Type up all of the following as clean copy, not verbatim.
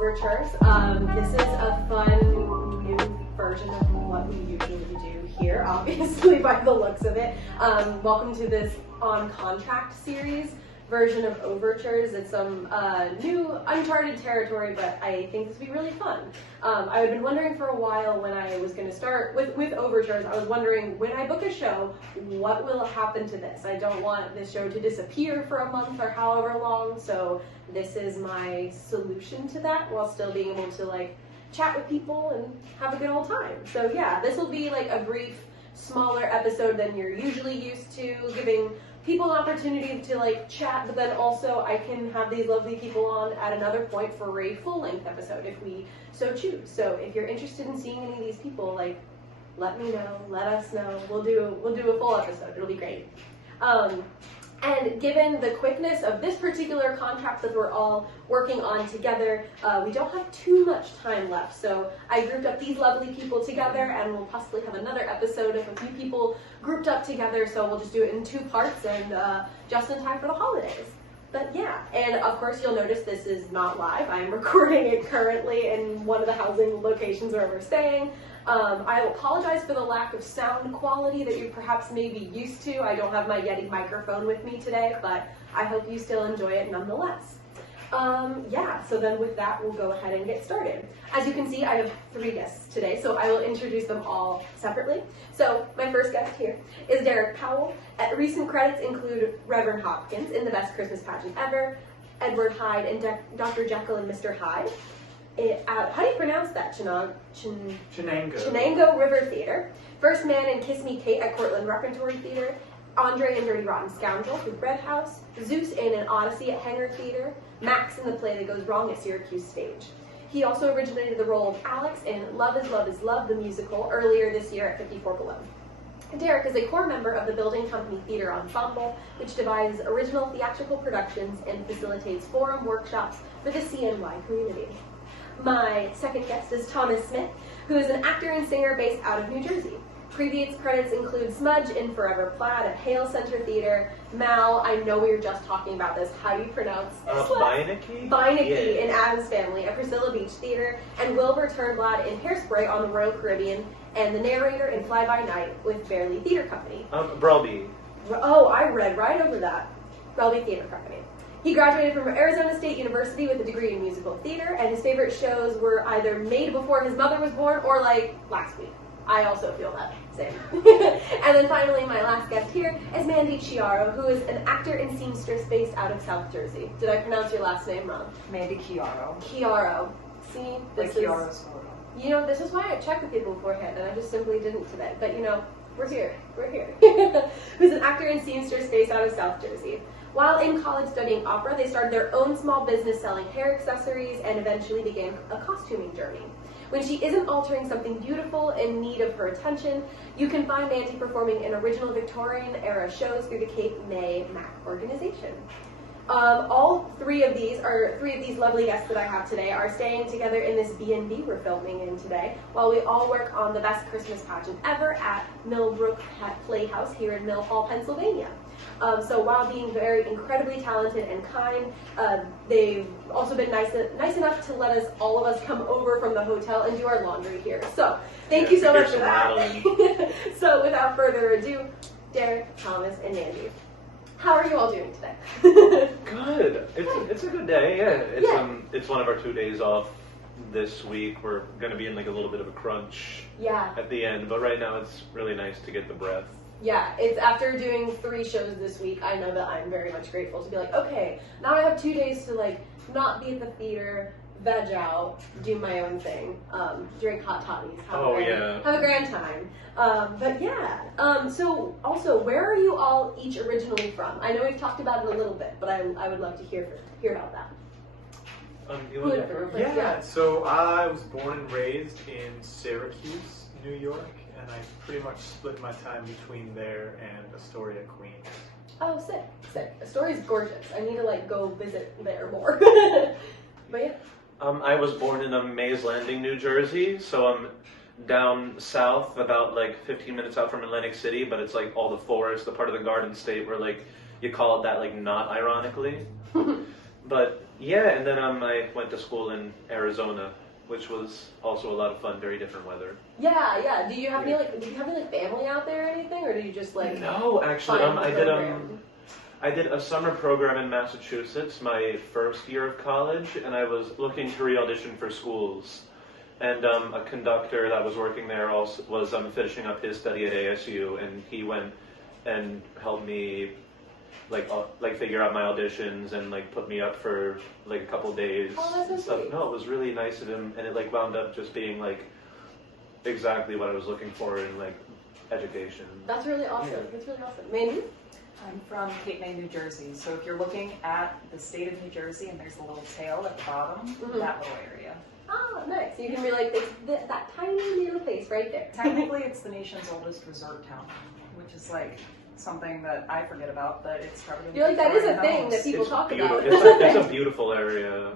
Overtures. This is a fun new version of what we usually do here, obviously by the looks of it. Welcome to this On Contract series version of Overtures. It's some new uncharted territory, but I think this will be really fun. I've been wondering for a while when I was going to start with Overtures, I was wondering when I book a show, what will happen to this? I don't want this show to disappear for a month or however long, so this is my solution to that while still being able to like chat with people and have a good old time. So yeah, this will be like a brief, smaller episode than you're usually used to, giving people an opportunity to like chat, but then also I can have these lovely people on at another point for a full-length episode if we so choose. So if you're interested in seeing any of these people, like let me know, let us know. We'll do a full episode. It'll be great. And given the quickness of this particular contract that we're all working on together, we don't have too much time left. So I grouped up these lovely people together, and we'll possibly have another episode of a few people grouped up together. So we'll just do it in 2 parts and just in time for the holidays. But yeah, and of course you'll notice this is not live. I'm recording it currently in one of the housing locations where we're staying. I apologize for the lack of sound quality that you perhaps may be used to. I don't have my Yeti microphone with me today, but I hope you still enjoy it nonetheless. Yeah, so then with that, we'll go ahead and get started. As you can see, I have 3 guests today, so I will introduce them all separately. So my first guest here is Derek Powell. Recent credits include Reverend Hopkins in The Best Christmas Pageant Ever, Edward Hyde and Dr. Jekyll and Mr. Hyde. How do you pronounce that? Chenango River Theater. First Man and Kiss Me Kate at Cortland Repertory Theater. Andre and Dirty Rotten Scoundrel through Bread House. Zeus in an Odyssey at Hanger Theater. Max in The Play That Goes Wrong at Syracuse Stage. He also originated the role of Alex in Love is Love is Love, the musical, earlier this year at 54 Below. Derek is a core member of the Building Company Theater Ensemble, which devises original theatrical productions and facilitates forum workshops for the CNY community. My second guest is Thomas Smith, who is an actor and singer based out of New Jersey. Previous credits include Smudge in Forever Plaid at Hale Center Theater. Mal, I know we were just talking about this. How do you pronounce Beinecke? Beinecke in Addams Family at Priscilla Beach Theater, and Wilbur Turnblad in Hairspray on the Royal Caribbean, and the narrator in Fly By Night with Fairleigh Theater Company. Brelby. Oh, I read right over that. Brelby Theater Company. He graduated from Arizona State University with a degree in musical theater, and his favorite shows were either made before his mother was born or like last week. I also feel that same. And then finally, my last guest here is Mandi Chiaro, who is an actor and seamstress based out of South Jersey. Did I pronounce your last name wrong? Mandi Chiaro. Chiaro. See, this is, you know, this is why I check with people beforehand, and I just simply didn't today. But you know, we're here. We're here. Who's an actor and seamstress based out of South Jersey. While in college studying opera, they started their own small business selling hair accessories and eventually began a costuming journey. When she isn't altering something beautiful in need of her attention, you can find Mandi performing in original Victorian-era shows through the Cape May Mac organization. All three of these lovely guests that I have today are staying together in this B&B we're filming in today, while we all work on The Best Christmas Pageant Ever at Millbrook Playhouse here in Mill Hall, Pennsylvania. So while being very incredibly talented and kind, they've also been nice enough to let all of us come over from the hotel and do our laundry here. So thank you so much for that. So without further ado, Derek, Thomas, and Mandi. How are you all doing today? Good. It's a good day. Yeah. It's one of our 2 days off this week. We're going to be in like a little bit of a crunch at the end, but right now it's really nice to get the breath. Yeah, it's after doing 3 shows this week, I know that I'm very much grateful to be like, okay, now I have 2 days to like not be at the theater, veg out, do my own thing, drink hot toddies, have a grand time. But yeah, so also, where are you all each originally from? I know we've talked about it a little bit, but I would love to hear about that. So I was born and raised in Syracuse, New York, and I pretty much split my time between there and Astoria, Queens. Oh, sick. Astoria's gorgeous. I need to like go visit there more. But yeah. I was born in Mays Landing, New Jersey, so I'm down south, about like 15 minutes out from Atlantic City, but it's like all the forest, the part of the Garden State where like you call it that like not ironically. But yeah, and then I went to school in Arizona, which was also a lot of fun. Very different weather. Yeah. Do you have any family out there or anything, or do you just like? No, actually, I did a summer program in Massachusetts my first year of college, and I was looking to re-audition for schools. And a conductor that was working there also was finishing up his study at ASU, and he went and helped me like figure out my auditions and like put me up for like a couple days and stuff. No, it was really nice of him, and it like wound up just being like exactly what I was looking for in like education. That's really awesome. Yeah. That's really awesome. Mandi? I'm from Cape May, New Jersey. So if you're looking at the state of New Jersey and there's a little tail at the bottom, that little area. Oh, nice. You can be like that tiny little place right there. Technically, it's the nation's oldest resort town, which is like something that I forget about, but it's probably. You're like, that is a thing that people talk about. It's a beautiful area.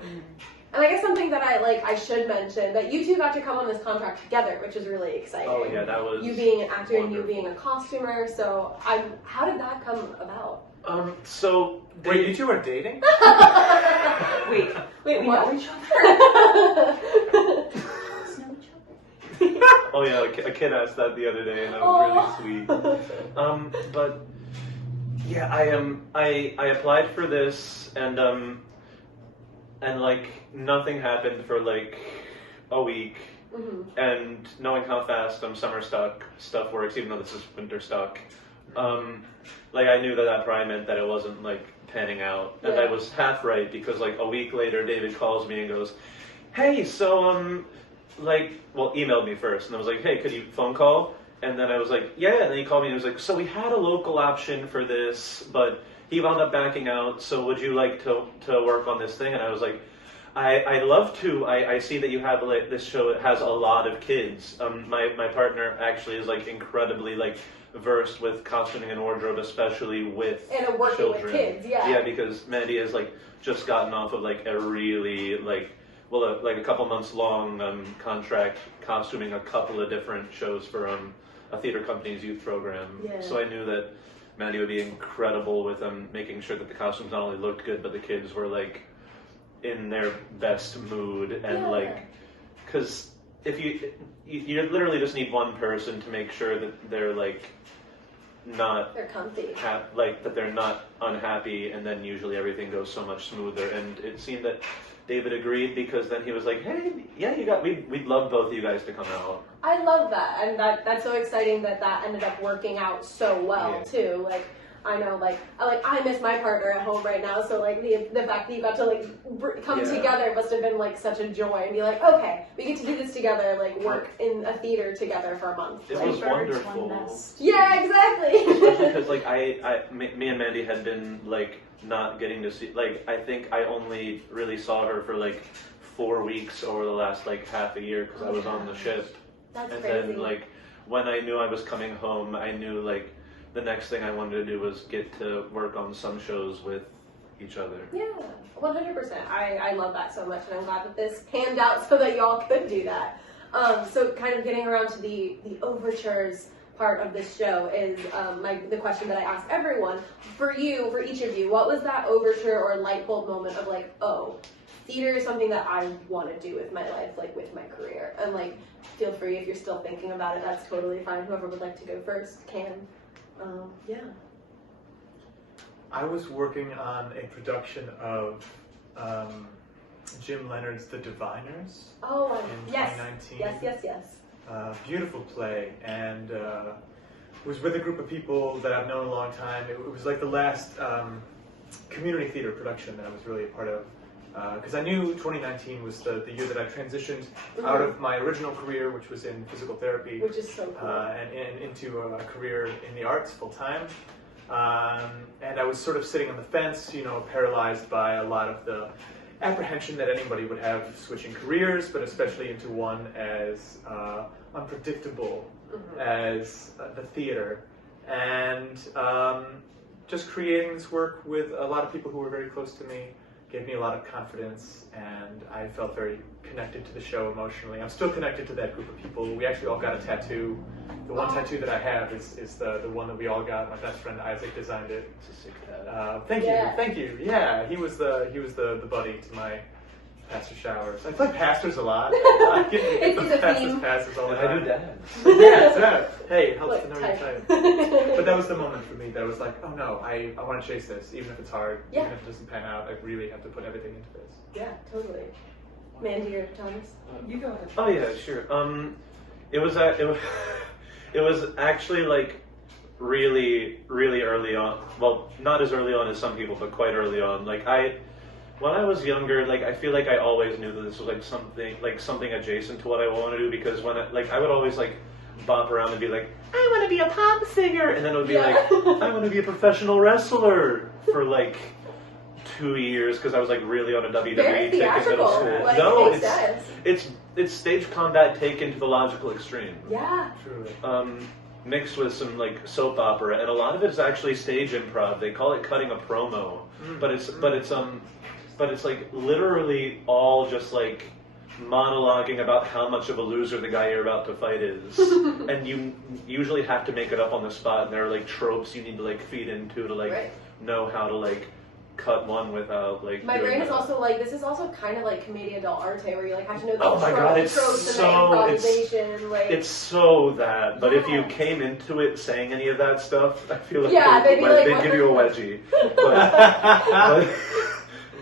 And I guess something that I should mention, that you two got to come on this contract together, which is really exciting. Oh yeah, that was you being an actor wonderful. And you being a costumer. So how did that come about? So Wait, you two are dating? Wait, we what? know each Oh yeah, a kid asked that the other day, and that was really sweet. But yeah, I applied for this, and like nothing happened for like a week. And knowing how fast summer stuff works, even though this is winter stock, like I knew that probably meant that it wasn't like panning out, and I was half right because like a week later, David calls me and goes, "Hey, so emailed me first, and I was like, hey, could you phone call?" And then I was like, yeah, and then he called me and he was like, so we had a local option for this, but he wound up backing out, so would you like to work on this thing? And I was like, I'd love to. I see that you have like this show. It has a lot of kids. My partner actually is like incredibly like versed with costuming and wardrobe, especially with and working children. With kids, yeah. Yeah, because Mandi has like just gotten off of like a really like a couple months long contract costuming a couple of different shows for a theater company's youth program. Yeah. So I knew that Mandi would be incredible with making sure that the costumes not only looked good, but the kids were like in their best mood and like, because if you literally just need one person to make sure that they're like they're comfy, that they're not unhappy, and then usually everything goes so much smoother. And it seemed that David agreed, because then he was like, hey, yeah, we'd love both of you guys to come out. I love that, and that's so exciting that ended up working out so well too. Like, I know, I miss my partner at home right now, so like the fact that you got to like come together must have been like such a joy, and be like, okay, we get to do this together, like work in a theater together for a month. It like, was wonderful. Yeah, exactly. Especially because like me and Mandi had been like not getting to see, like I think I only really saw her for like 4 weeks over the last like half a year, because I was on the ship. That's and crazy. Then like when I knew I was coming home, I knew like the next thing I wanted to do was get to work on some shows with each other. Yeah, 100%. I love that so much, and I'm glad that this panned out so that y'all could do that. So kind of getting around to the overtures part of this show is the question that I ask everyone. For each of you, what was that overture or light bulb moment of like, oh, theater is something that I want to do with my life, like with my career? And like, feel free if you're still thinking about it, that's totally fine. Whoever would like to go first can. I was working on a production of Jim Leonard's The Diviners in 2019. Yes. Beautiful play, and was with a group of people that I've known a long time. It was like the last community theater production that I was really a part of, because I knew 2019 was the year that I transitioned out of my original career, which was in physical therapy, which is so cool, and into a career in the arts full time. And I was sort of sitting on the fence, paralyzed by a lot of the apprehension that anybody would have switching careers, but especially into one as unpredictable as the theater. And just creating this work with a lot of people who were very close to me gave me a lot of confidence, and I felt very connected to the show emotionally. I'm still connected to that group of people. We actually all got a tattoo. The one tattoo that I have is the one that we all got. My best friend Isaac designed it. It's a sick tat. Thank you. Yeah, he was the buddy to my pastor showers. I play pastors a lot. I get the pastors passes all the time. I do dads. Yeah. Hey, it helps Look, to know your type. type. But that was the moment for me that was like, oh no, I want to chase this, even if it's hard, Yeah. even if it doesn't pan out. I really have to put everything into this. Yeah, totally. Mandi or Thomas? You go ahead. Oh yeah, sure. It was actually like really early on. Well, not as early on as some people, but quite early on. Like when I was younger, like I feel like I always knew that this was like something adjacent to what I wanted to do, because when I would always like bop around and be like, I want to be a pop singer, and then it would be like, I want to be a professional wrestler for like 2 years, because I was like really on a WWE Very kick in middle school. like, No, makes sense. it's stage combat taken to the logical extreme. Yeah. Truly. Mixed with some like soap opera, and a lot of it is actually stage improv. They call it cutting a promo, but it's like literally all just like monologuing about how much of a loser the guy you're about to fight is, and you usually have to make it up on the spot. And there are like tropes you need to like feed into to like know how to like cut one without like. My brain is also like, this is also kind of like commedia dell'arte, where you like have to know the oh my god, it's tropes and the so improvisation. it's so that. But if you came into it saying any of that stuff, I feel like they'd give you a wedgie.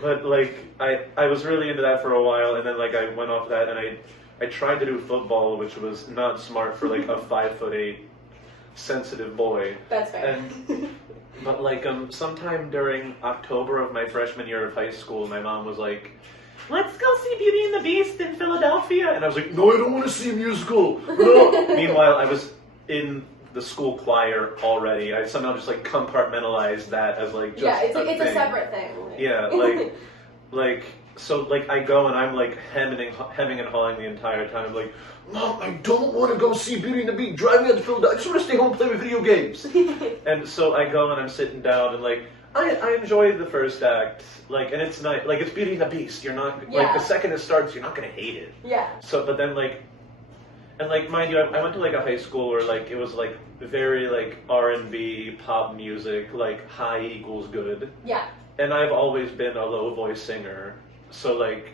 But like I was really into that for a while, and then like I went off that, and I tried to do football, which was not smart for like a 5'8" sensitive boy. That's fair. But like sometime during October of my freshman year of high school, my mom was like, let's go see Beauty and the Beast in Philadelphia. And I was like, no, I don't want to see a musical. No. Meanwhile, I was in the school choir already. I somehow just like compartmentalized that as like just it's thing. a separate thing. Yeah, so I go and I'm like hemming and hawing the entire time. I'm like, Mom, I don't want to go see Beauty and the Beast. Drive me out to Philadelphia. I just want to stay home and play with video games. And so I go and I'm sitting down and like I enjoyed the first act, like, and it's nice. Like, it's Beauty and the Beast. You're not like the second it starts, you're not gonna hate it. Yeah. So, but then like, and like, mind you, I went to like a high school where like it was like very like R&B pop music, like high equals good. Yeah. And I've always been a low voice singer, so like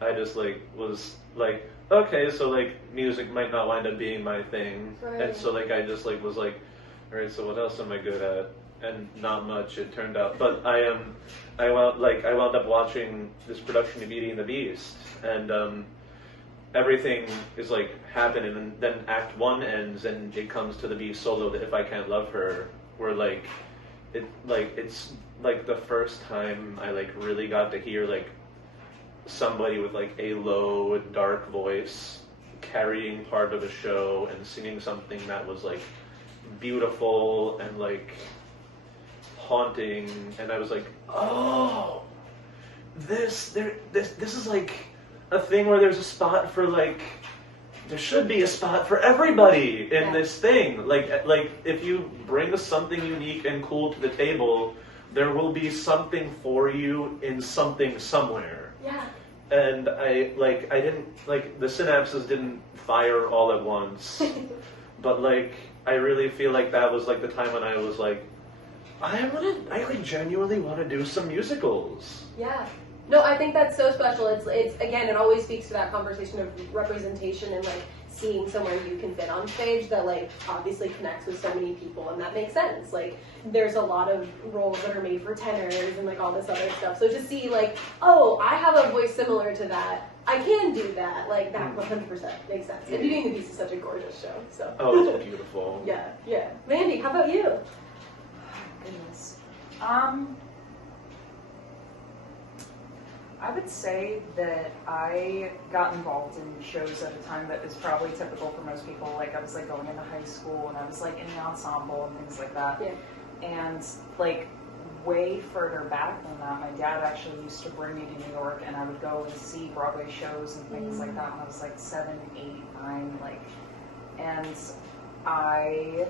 I just like was like, okay, so like music might not wind up being my thing, and so like I just like was like, all right, so what else am I good at? And not much, it turned out. But I wound up watching this production of Beauty and the Beast, and everything is like happening, and then Act 1 ends, and it comes to the Beast solo, that If I Can't Love Her, where like it's like the first time I like really got to hear like somebody with like a low, dark voice carrying part of a show and singing something that was like beautiful and like haunting, and I was like, oh, this is like a thing where there's a spot for like, there should be a spot for everybody in this thing. Like if you bring something unique and cool to the table, there will be something for you in something somewhere. Yeah. And I didn't, like, the synapses didn't fire all at once, but like, I really feel like that was like the time when I was like, I like genuinely want to do some musicals. Yeah. No, I think that's so special. It's again, it always speaks to that conversation of representation and like seeing somewhere you can fit on stage that like obviously connects with so many people, and that makes sense. Like there's a lot of roles that are made for tenors and like all this other stuff. So to see like, oh, I have a voice similar to that, I can do that. Like that 100% makes sense. And Beauty and the Beast is such a gorgeous show. So. Oh, it's beautiful. Yeah. Mandi, how about you? Goodness. I would say that I got involved in shows at a time that is probably typical for most people. Like I was like going into high school and I was like in the ensemble and things like that. Yeah. And like way further back than that, my dad actually used to bring me to New York, and I would go and see Broadway shows and things like that when I was like 7, 8, 9, like, and I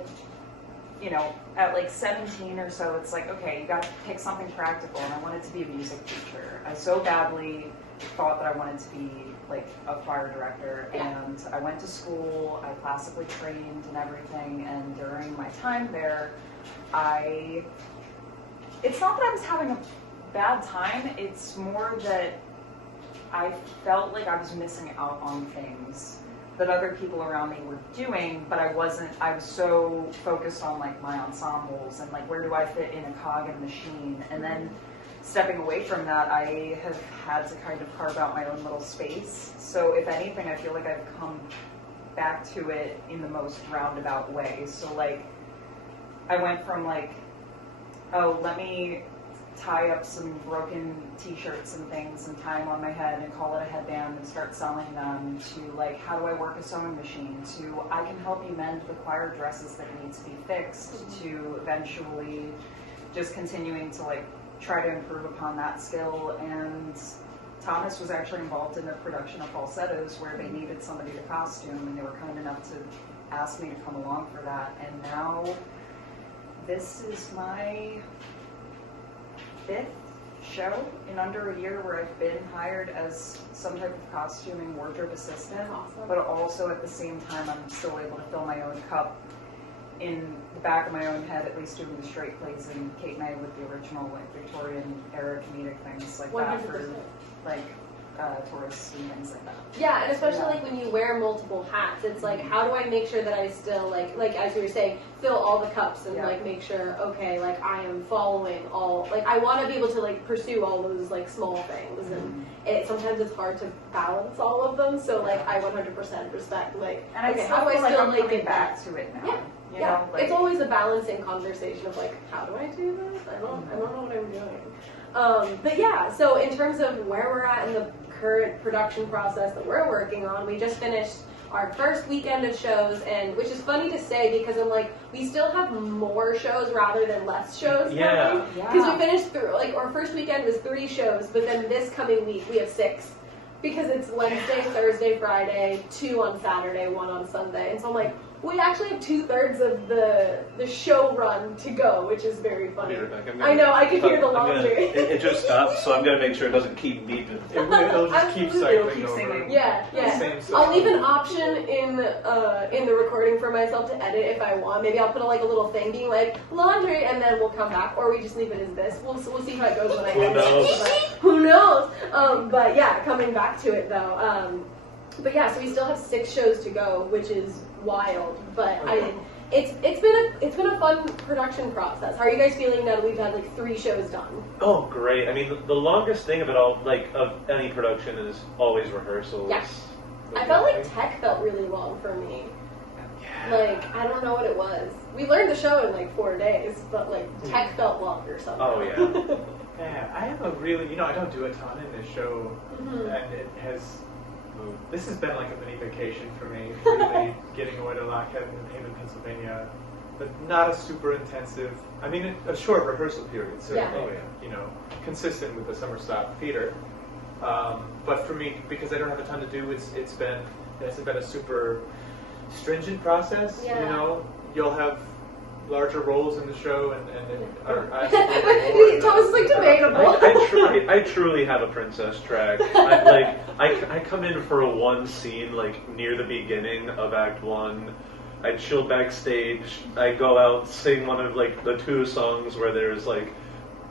you know, at like 17 or so, it's like, okay, you got to pick something practical, and I wanted to be a music teacher. I so badly thought that I wanted to be like a choir director, and I went to school, I classically trained and everything, and during my time there, it's not that I was having a bad time, it's more that I felt like I was missing out on things that other people around me were doing, but I was so focused on like my ensembles and like where do I fit in a cog in a machine, and then stepping away from that, I have had to kind of carve out my own little space. So if anything, I feel like I've come back to it in the most roundabout way. So like, I went from like, oh, let me tie up some broken t-shirts and things and tie them on my head and call it a headband and start selling them, to like, how do I work a sewing machine, to I can help you mend the choir dresses that need to be fixed, to eventually just continuing to like try to improve upon that skill. And Thomas was actually involved in the production of Falsettos where they needed somebody to costume, and they were kind enough to ask me to come along for that. And now this is my 5th show in under a year where I've been hired as some type of costuming wardrobe assistant. Awesome. But also at the same time I'm still able to fill my own cup in the back of my own head, at least doing the straight plays and Kate May with the original like Victorian era comedic things like 100%. That for like tourists and things like that. Yeah, and especially like when you wear multiple hats, it's like, how do I make sure that I still like as you were saying, fill all the cups and like make sure, okay, like I am following all, like I want to be able to like pursue all those like small things, and sometimes it's hard to balance all of them. So like I 100% respect like, and okay, how do I still like get back to it now? Yeah. You know, like, it's always a balancing conversation of like, how do I do this? I don't know what I'm doing. But yeah, so in terms of where we're at in the current production process that we're working on, we just finished our first weekend of shows, and which is funny to say because I'm like, we still have more shows rather than less shows. Yeah. Because we finished through, like our first weekend was 3 shows, but then this coming week we have 6. Because it's Wednesday, Thursday, Friday, 2 on Saturday, 1 on Sunday. And so I'm like, we actually have 2/3 of the show run to go, which is very funny. I know, I can hear the laundry. It just stopped, so I'm going to make sure it doesn't keep beeping. It'll just keep cycling over. Yeah. I'll leave an option in the recording for myself to edit if I want. Maybe I'll put a little thing being like, laundry, and then we'll come back. Or we just leave it as this. We'll see how it goes when I edit it. Who knows? But yeah, coming back to it though. But yeah, so we still have 6 shows to go, which is wild. But it's been a fun production process. How are you guys feeling now that we've had like 3 shows done? Oh, great. I mean, the longest thing of it all, like of any production, is always rehearsals. Yes. I felt like tech felt really long for me. Yeah. Like, I don't know what it was. We learned the show in like 4 days, but like tech felt longer somehow. Oh yeah. Yeah, I have a really, I don't do a ton in this show, and it has. This has been like a mini vacation for me, really getting away to Lock Haven, Pennsylvania, but not a super intensive, I mean, a short rehearsal period, certainly, consistent with the summer stop theater. But for me, because I don't have a ton to do, it hasn't been a super stringent process, you'll have larger roles in the show, Thomas is like debatable. I truly have a princess track. I come in for one scene like near the beginning of Act 1. I chill backstage. I go out, sing one of like the 2 songs where there's like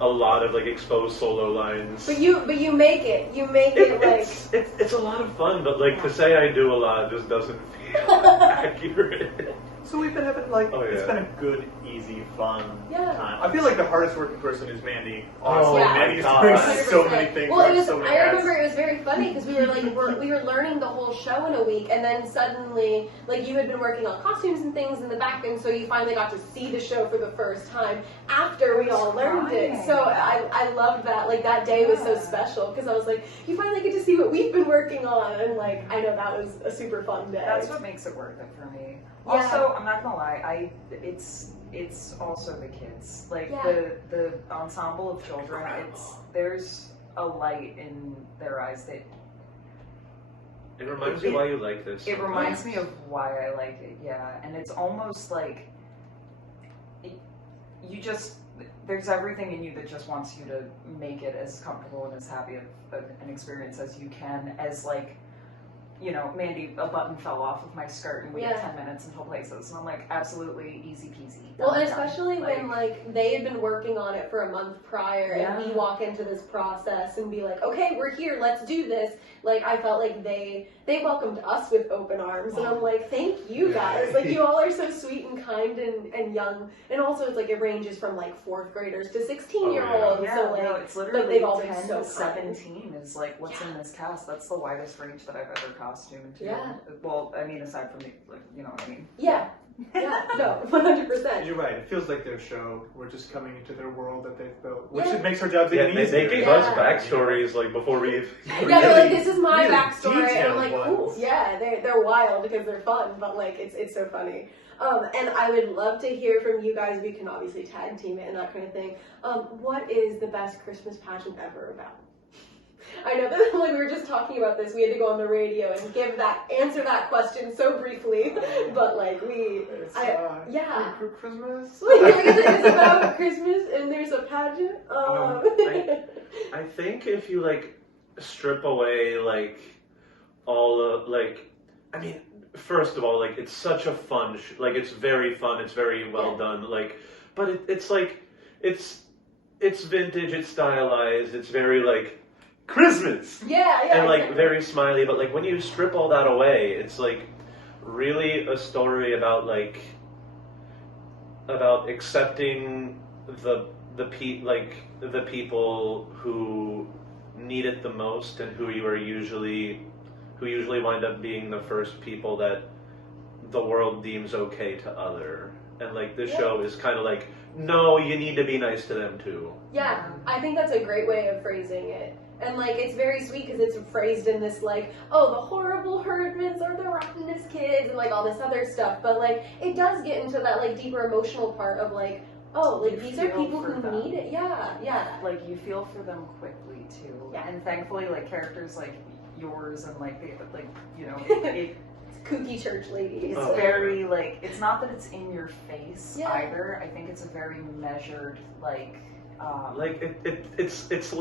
a lot of like exposed solo lines. But you make it. You make it like it's a lot of fun. But like to say I do a lot just doesn't feel accurate. So we've been having it's been a good, easy, fun time. I feel like the hardest working person is Mandi. Honestly, Mandi's doing so many things. Well, I remember it was very funny because we were like we were learning the whole show in a week, and then suddenly like you had been working on costumes and things in the back, and so you finally got to see the show for the first time after we all learned it. So I loved that. Like that day was so special because I was like, you finally get to see what we've been working on, and like I know that was a super fun day. That's what makes it worth it for me. Also, I'm not gonna lie, it's also the kids. Like the ensemble of children, there's a light in their eyes that it reminds me why you like this. It reminds me of why I like it, and it's almost like there's everything in you that just wants you to make it as comfortable and as happy of an experience as you can, as like, you know, Mandi, a button fell off of my skirt and we have 10 minutes until places. And I'm like, absolutely easy peasy. Well, and especially when like they had been working on it for a month prior and we walk into this process and be like, okay, we're here, let's do this. Like, I felt like they welcomed us with open arms, and I'm like, thank you guys. Like, you all are so sweet and kind and young. And also, it's like, it ranges from like 4th graders to 16-year-olds. Yeah, so like, no, it's literally they've all been 10 so to 17 is like what's in this cast. That's the widest range that I've ever costumed to. Yeah. Well, I mean, aside from the, like, you know what I mean. Yeah. Yeah, no, 100%. You're right. It feels like their show. We're just coming into their world that they've built, which makes our jobs even easier. They gave us backstories like before we. Yeah, they're like, this is my really backstory, and I'm like, cool. ones. Yeah, they're wild because they're fun, but like it's so funny. And I would love to hear from you guys. We can obviously tag team it and that kind of thing. What is the best Christmas pageant ever about? I know that like we were just talking about this. We had to go on the radio and answer that question so briefly, but like for Christmas. It's about Christmas and there's a pageant. I think if you like strip away like all of like, I mean, first of all, like it's such a fun, like it's very fun, it's very well done, like, but it's like it's vintage, it's stylized, it's very like Christmas. And like very smiley, but like when you strip all that away, it's like really a story about accepting the people who need it the most and who usually wind up being the first people that the world deems okay to other. And like this show is kind of like, no, you need to be nice to them too. Yeah, I think that's a great way of phrasing it. And like it's very sweet because it's phrased in this like, oh, the horrible herdmans are the rottenest kids and like all this other stuff. But like it does get into that like deeper emotional part of like, oh, like these are people who need it. Yeah. Like you feel for them quickly too. Yeah. And thankfully, like characters like yours and like you know, kooky church ladies. It's very like, it's not that it's in your face either. I think it's a very measured like. It's it's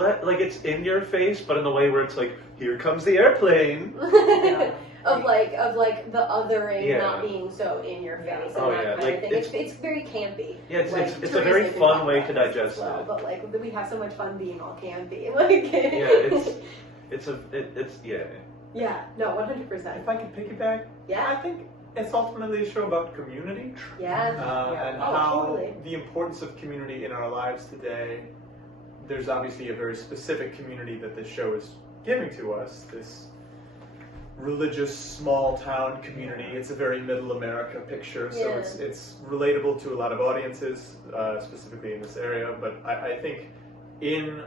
in your face, but in the way where it's like, here comes the airplane. Of the othering not being so in your face and that kind of thing. It's very campy. Yeah, it's a very fun way to digest it. But like we have so much fun being all campy. Yeah, no, 100%. If I could piggyback, I think it's ultimately a show about community. And how the importance of community in our lives today. There's obviously a very specific community that this show is giving to us, this religious small town community. It's a very middle America picture, so it's relatable to a lot of audiences, specifically in this area, but I think in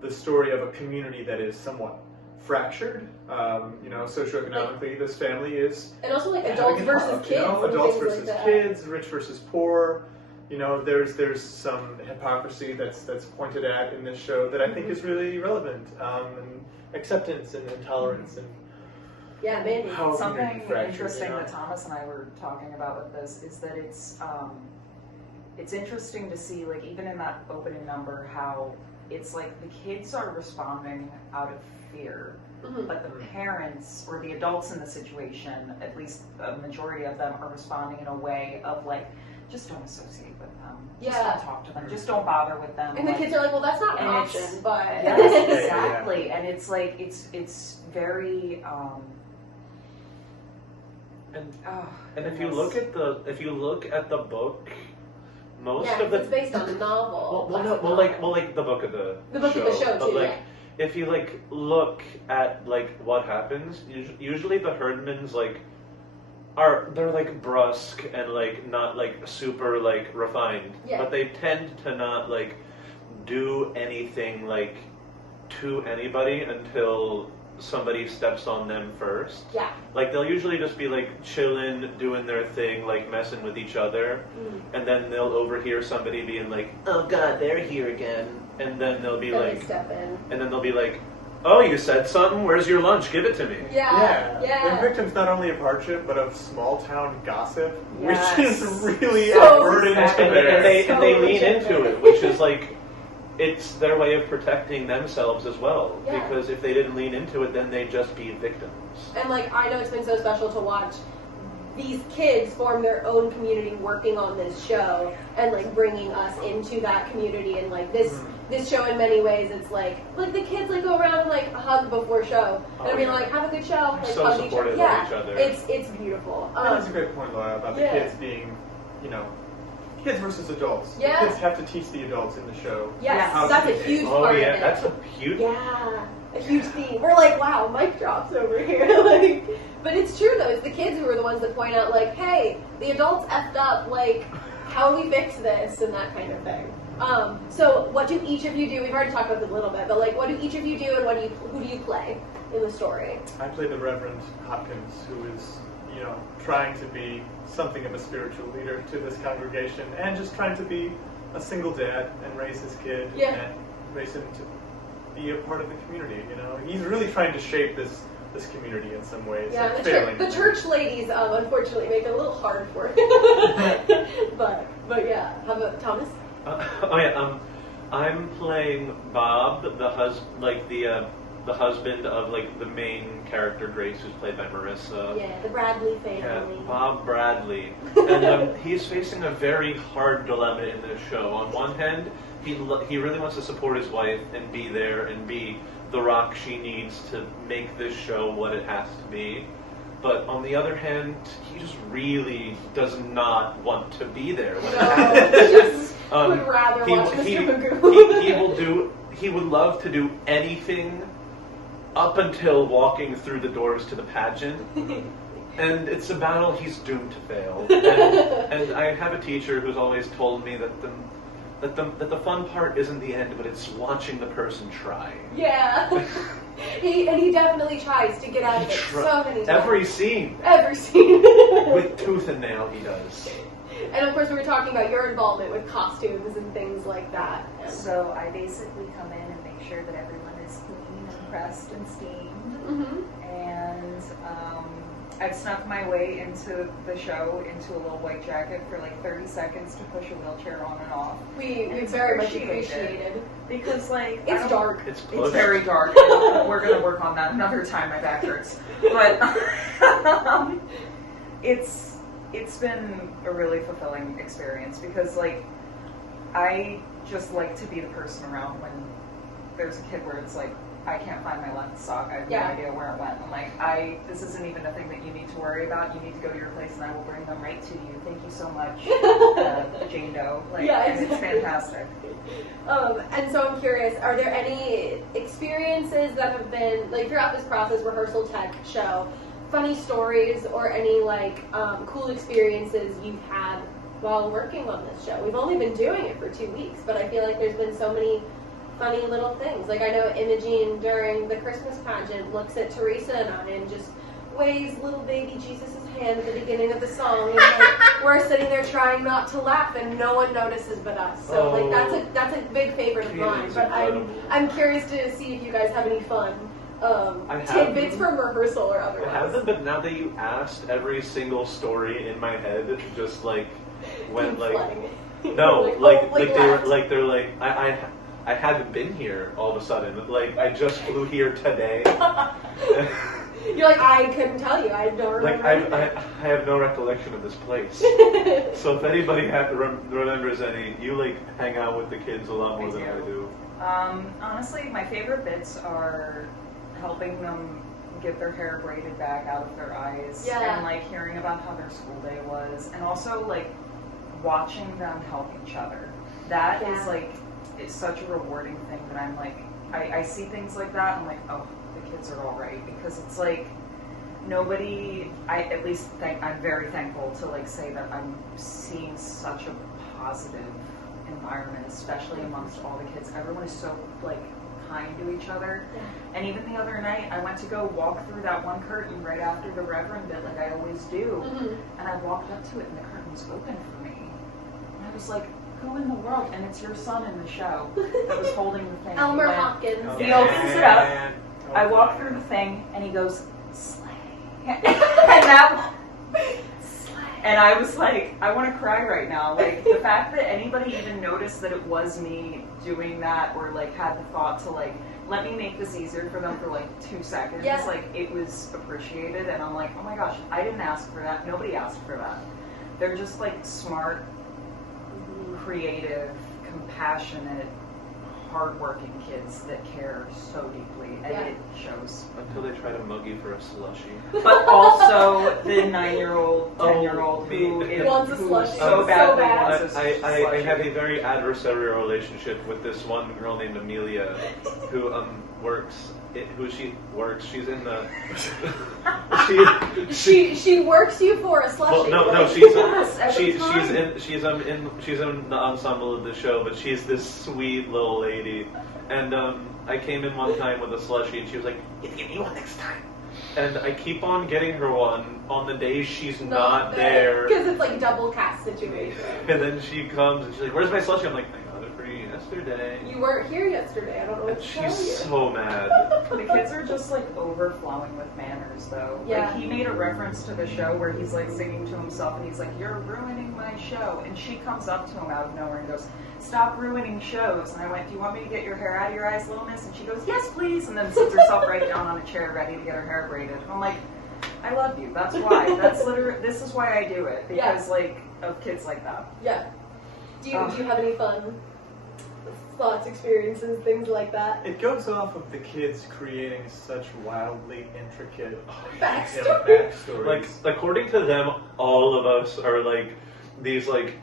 the story of a community that is somewhat fractured, socioeconomically, this family is, and also like adults versus kids, adults versus kids, rich versus poor. You know, there's some hypocrisy that's pointed at in this show that I think is really relevant, and acceptance and intolerance and maybe something interesting that Thomas and I were talking about with this is that it's interesting to see, like, even in that opening number, how it's like the kids are responding out of fear, but the parents or the adults in the situation, at least a majority of them, are responding in a way of like, just don't associate with them, just don't talk to them, just don't bother with them. And the kids are like, well, that's not an option, but yes, exactly. And it's like it's very and if you look at the book, most of it's based on a novel. Like the book of the show but too. Like if you like look at like what happens, usually the herdmans like they're like brusque and like not like super like refined, but they tend to not like do anything like to anybody until somebody steps on them first. Like they'll usually just be like chilling, doing their thing, like messing with each other, and then they'll overhear somebody being like, "Oh God, they're here again," and then they'll be like, step in. And then they'll be like, oh, you said something? Where's your lunch? Give it to me. Yeah. They're victims not only of hardship, but of small town gossip, Yes. which is really So a burden to And bear. they lean into it, which is like, it's their way of protecting themselves as well. Yeah. Because if they didn't lean into it, then they'd just be victims. And like, I know it's been so special to watch these kids form their own community working on this show and like bringing us into that community. And like this show in many ways, it's like the kids like go around and like hug before show and be like, have a good show, like So hug each other. supportive Yeah, of each other. it's beautiful. That's a great point, Laura, about the kids being, kids versus adults. Yeah. The kids have to teach the adults in the show. Yes, how to that's a behave. huge Oh part yeah, of it. that's a huge. Yeah, a huge theme. We're like, wow, mic drops over here. Like, but it's true though. It's the kids who are the ones that point out, like, hey, the adults effed up. Like, how do we fix this and that kind of thing. So, what do each of you do? We've already talked about this a little bit, but like, what do each of you do, and who do you play in the story? I play the Reverend Hopkins, who is, trying to be something of a spiritual leader to this congregation, and just trying to be a single dad and raise his kid and raise him to be a part of the community. He's really trying to shape this community in some ways. Yeah, the church ladies, unfortunately, make it a little hard for him. but yeah. How about Thomas? I'm playing Bob, the husband of like the main character Grace, who's played by Marissa. Yeah, the Bradley family. Yeah, Bob Bradley, and he's facing a very hard dilemma in this show. On one hand, he really wants to support his wife and be there and be the rock she needs to make this show what it has to be. But on the other hand, he just really does not want to be there when it happens. Would rather watch Mr. Magoo. He would love to do anything up until walking through the doors to the pageant. And it's a battle he's doomed to fail. And I have a teacher who's always told me that the fun part isn't the end, but it's watching the person try. Yeah. He definitely tries to get out of it so many times. Every scene. With tooth and nail, he does. And of course, we were talking about your involvement with costumes and things like that. So I basically come in and make sure that everyone is clean and pressed and steamed. Mm-hmm. And I've snuck my way into the show into a little white jacket for like 30 seconds to push a wheelchair on and off. We very much appreciate it. Because like it's dark. It's very dark. We're gonna work on that another time. My back hurts. But it's been a really fulfilling experience because like I just like to be the person around when there's a kid where it's like I can't find my left sock. I have no idea where it went. I'm like, this isn't even a thing that you need to worry about. You need to go to your place and I will bring them right to you. Thank you so much, Jane Doe. And it's fantastic. And so I'm curious, are there any experiences that have been, like throughout this process, rehearsal tech show, funny stories or any cool experiences you've had while working on this show? We've only been doing it for 2 weeks, but I feel like there's been so many funny little things. Like I know Imogene during the Christmas pageant looks at Teresa and I and just waves little baby Jesus' hand at the beginning of the song, and we're sitting there trying not to laugh, and no one notices but us. So that's a big favorite of mine. But I'm curious to see if you guys have any fun tidbits from rehearsal or otherwise. I haven't, but now that you asked, every single story in my head just went I haven't been here all of a sudden. I just flew here today. You're like, I couldn't tell you. I don't remember. I have no recollection of this place. So if anybody remembers any, you hang out with the kids a lot more than I do. Honestly, my favorite bits are helping them get their hair braided back out of their eyes, and hearing about how their school day was, and also watching them help each other. That is it's such a rewarding thing that I'm I see things like that. I'm like, oh, the kids are all right, because it's nobody. I'm very thankful to say that I'm seeing such a positive environment, especially amongst all the kids. Everyone is so kind to each other. And even the other night, I went to go walk through that one curtain right after the Reverend bit, like I always do. And I walked up to it, and the curtain was open for me. And I was like, who in the world? And it's your son in the show that was holding the thing. Elmer Hopkins. He opens it up, I walk through the thing, and he goes, slay. And I was like, I want to cry right now. Like, the fact that anybody even noticed that it was me doing that, or like had the thought to like, let me make this easier for them for like 2 seconds. Yeah. Like, it was appreciated, and I'm like, oh my gosh, I didn't ask for that. Nobody asked for that. They're just like smart, creative, compassionate, hardworking kids that care so deeply, and it shows. Until they try to mug you for a slushie. But also the 9-year-old, 10-year-old who wants a slushie so badly wants a I slushie. have a very adversarial relationship with this one girl named Amelia, who she's in the she works you for a slushie. Well, no, she's in the ensemble of the show, but she's this sweet little lady. And I came in one time with a slushie, and she was like, "You give me one next time." And I keep on getting her one on the days she's not there. Because it's like double cast situation. And then she comes and she's like, "Where's my slushie?" I'm like, "I got it for you yesterday." You weren't here yesterday. I don't know what And to tell you. she's so mad. The kids are just like overflowing with manners, though. Yeah. Like, he made a reference to the show where he's like singing to himself, and he's like, "You're ruining my show." And she comes up to him out of nowhere and goes, "Stop ruining shows." And I went, "Do you want me to get your hair out of your eyes, little miss?" And she goes, "Yes, please." And then sits herself right down on a chair, ready to get her hair braided. And I'm like, I love you. That's why. That's literally. This is why I do it, because like of kids like that. Yeah. Do you have any fun thoughts, experiences, things like that? It goes off of the kids creating such wildly intricate Backstories. Like, according to them, all of us are like these like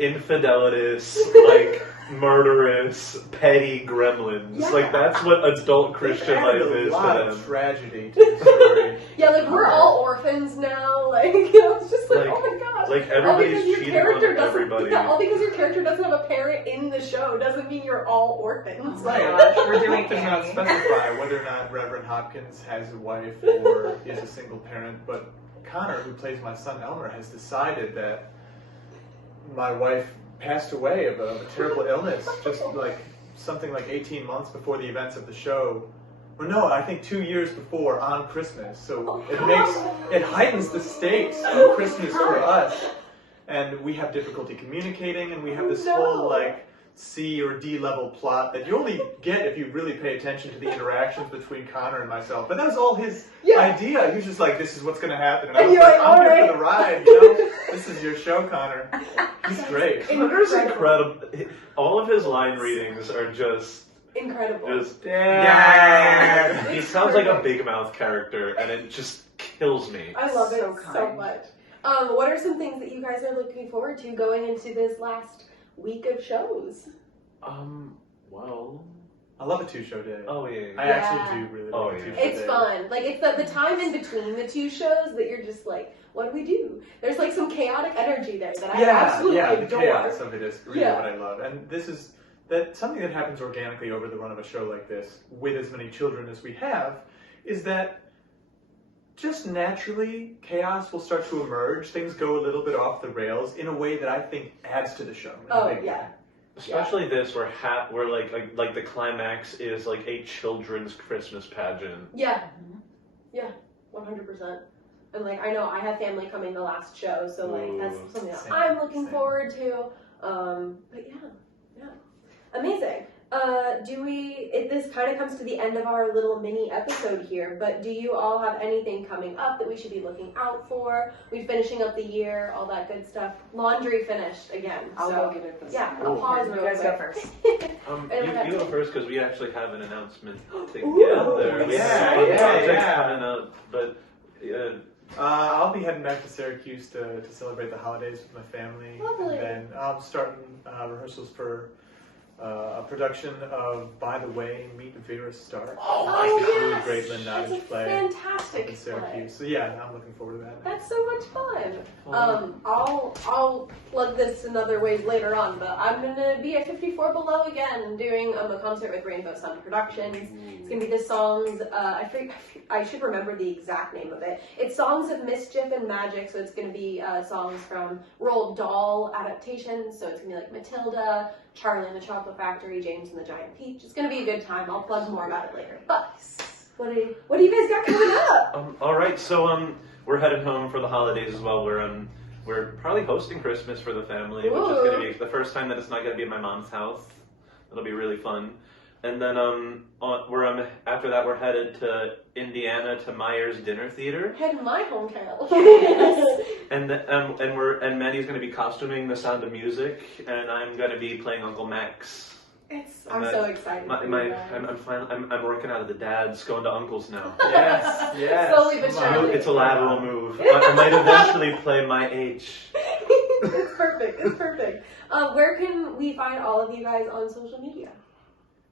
infidelitous, like murderous, petty gremlins. Yeah. Like, that's what adult Christian life is a lot to of them. tragedy to the story. Yeah, like we're all orphans now. Like, you know, it's just like oh my gosh. Like, all everybody's because your cheating character on doesn't. everybody. Yeah, all because your character doesn't have a parent in the show doesn't mean you're all orphans. Right. Like, We're doing It does not Annie. specify whether or not Reverend Hopkins has a wife or is a single parent, but Connor, who plays my son Elmer, has decided that my wife passed away of a terrible illness, just like something like 18 months before the events of the show. Well, no, I think 2 years before, on Christmas. So it heightens the stakes of Christmas for us. And we have difficulty communicating, and we have this whole like C or D level plot that you only get if you really pay attention to the interactions between Connor and myself. But that was all his idea. He was just like, "This is what's going to happen." And I was like, "I'm here for the ride, you know? This is your show, Connor." He's great. Connor's incredible. All of his line readings are just incredible. Yeah. He sounds like a big mouth character, and it just kills me. I love it So so kind. much. What are some things that you guys are looking forward to going into this last week of shows? Well, I love a two-show day. oh yeah. I actually do really love a two-show day. It's fun. Like, it's the time in between the two shows that you're just like, what do we do? There's like some chaotic energy there that I absolutely the adore. chaos of it is really Yeah. what I love. And this is something that happens organically over the run of a show like this, with as many children as we have, is that just naturally chaos will start to emerge. Things go a little bit off the rails in a way that I think adds to the show. in a big way. Especially this, where like the climax is like a children's Christmas pageant. Yeah. Yeah, 100%. And like, I know I have family coming the last show, so like that's something that I'm looking forward to. But yeah. Amazing. This kind of comes to the end of our little mini episode here, but do you all have anything coming up that we should be looking out for? We're finishing up the year, all that good stuff. Laundry finished again. I'll so, go get it this yeah, time. I'll pause You real guys quick. go first. You go first, because we actually have an announcement together. Ooh, We have yeah, some yeah, projects yeah. coming up, but I'll be heading back to Syracuse to celebrate the holidays with my family. Lovely. And then I'm starting rehearsals for a production of By the Way, Meet Vera Stark. Oh, It's a really yes. great Lynn That's Nottage a play fantastic in play. Syracuse. So yeah, I'm looking forward to that. That's so much fun. I'll plug this in other ways later on, but I'm gonna be at 54 Below again, doing a concert with Rainbow Sun Productions. It's gonna be the songs. I should remember the exact name of it. It's Songs of Mischief and Magic, so it's gonna be songs from Roald Dahl adaptations. So it's gonna be like Matilda, Charlie and the Chocolate Factory, James and the Giant Peach. It's gonna be a good time. I'll plug more about it later. But What do you guys got coming up? All right, so we're heading home for the holidays as well. We're probably hosting Christmas for the family, which is going to be the first time that it's not going to be at my mom's house. It'll be really fun. And then after that, we're headed to Indiana to Myers Dinner Theater. Heading my hometown. and Mandy's going to be costuming The Sound of Music, and I'm going to be playing Uncle Max. I'm so excited. I'm working out of the dads, going to uncles now. Yes. Slowly but surely. It's a lateral move. I might eventually play my H. It's perfect. It's perfect. Where can we find all of you guys on social media?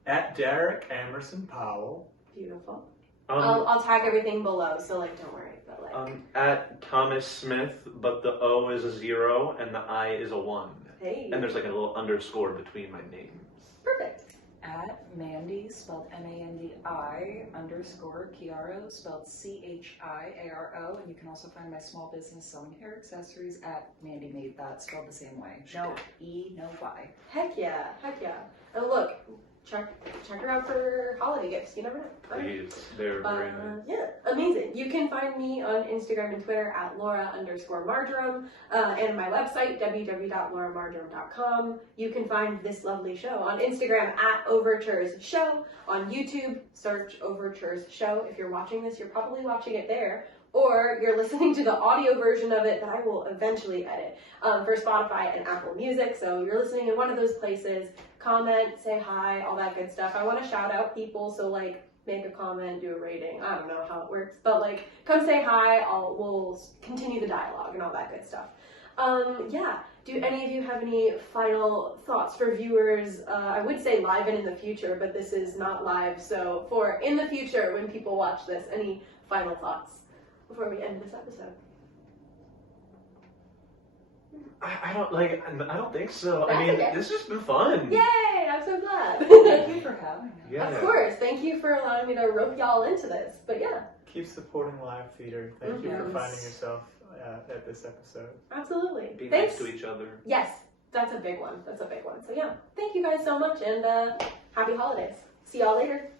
At Derek Emerson Powell. Beautiful. I'll tag everything below, so don't worry. But at Thomas Smith, but the O is a 0 and the I is a 1. Hey. And there's a little underscore between my names. Perfect. At Mandi, spelled Mandi _ Chiaro, spelled Chiaro, and you can also find my small business selling hair accessories at Mandi Made That, spelled the same way. No E, no Y. Heck yeah. And look, check her out for holiday gifts. You never know. Please, they're very nice. Yeah, amazing. You can find me on Instagram and Twitter at Lora_Marjoram, and my website, www.loramarjoram.com. You can find this lovely show on Instagram at Overtures Show. On YouTube, search Overtures Show. If you're watching this, you're probably watching it there. Or you're listening to the audio version of it that I will eventually edit for Spotify and Apple Music. So you're listening in one of those places. Comment, say hi, all that good stuff. I want to shout out people, so make a comment, do a rating. I don't know how it works, but come say hi. We'll continue the dialogue and all that good stuff. Yeah. Do any of you have any final thoughts for viewers? I would say live and in the future, but this is not live. So for in the future, when people watch this, any final thoughts before we end this episode? I don't think so. That's okay. This has been fun. Yay! I'm so glad. Thank you for having me. Yeah. Of course. Thank you for allowing me to rope y'all into this. But yeah. Keep supporting live theater. Thank you for finding yourself at this episode. Absolutely. Be Thanks. nice to each other. Yes. That's a big one. So yeah. Thank you guys so much, and happy holidays. See y'all later.